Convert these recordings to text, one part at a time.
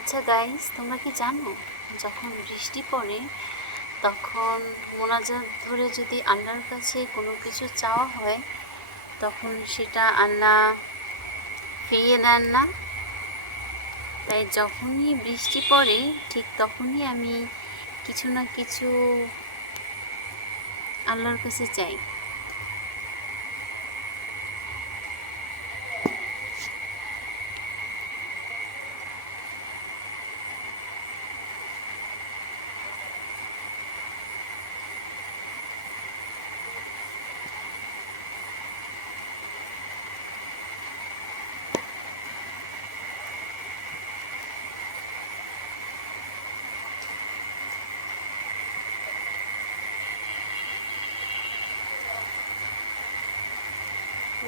আচ্ছা গাইস, তোমরা কি জানো যখন বৃষ্টি পড়ে তখন মোনাজাত ধরে যদি আল্লাহর কাছে কোনো কিছু চাওয়া হয় তখন সেটা আল্লাহ ফিরিয়ে দেন না? তাই যখনই বৃষ্টি পড়ে ঠিক তখনই আমি কিছু না কিছু আল্লাহর কাছে চাই।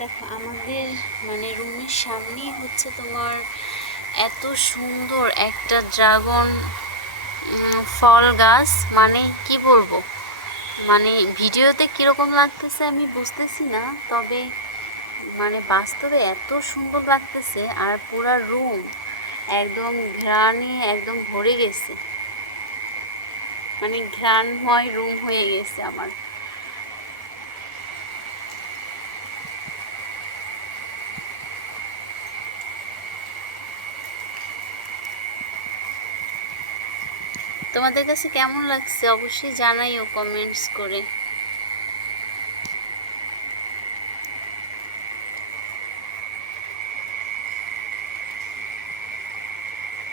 দেখো, আমাদের রুমের সামনেই হচ্ছে তোমার এত সুন্দর একটা ড্রাগন ফল গাছ। কি বলবো, ভিডিওতে কীরকম লাগতেছে আমি বুঝতেছি না, তবে বাস্তবে এত সুন্দর লাগতেছে। আর পুরা রুম একদম ঘ্রাণে একদম ভরে গেছে, ঘ্রাণময় রুম হয়ে গেছে আমার। তোমাদের কাছে কেমন লাগছে অবশ্যই জানাইও কমেন্টস করে।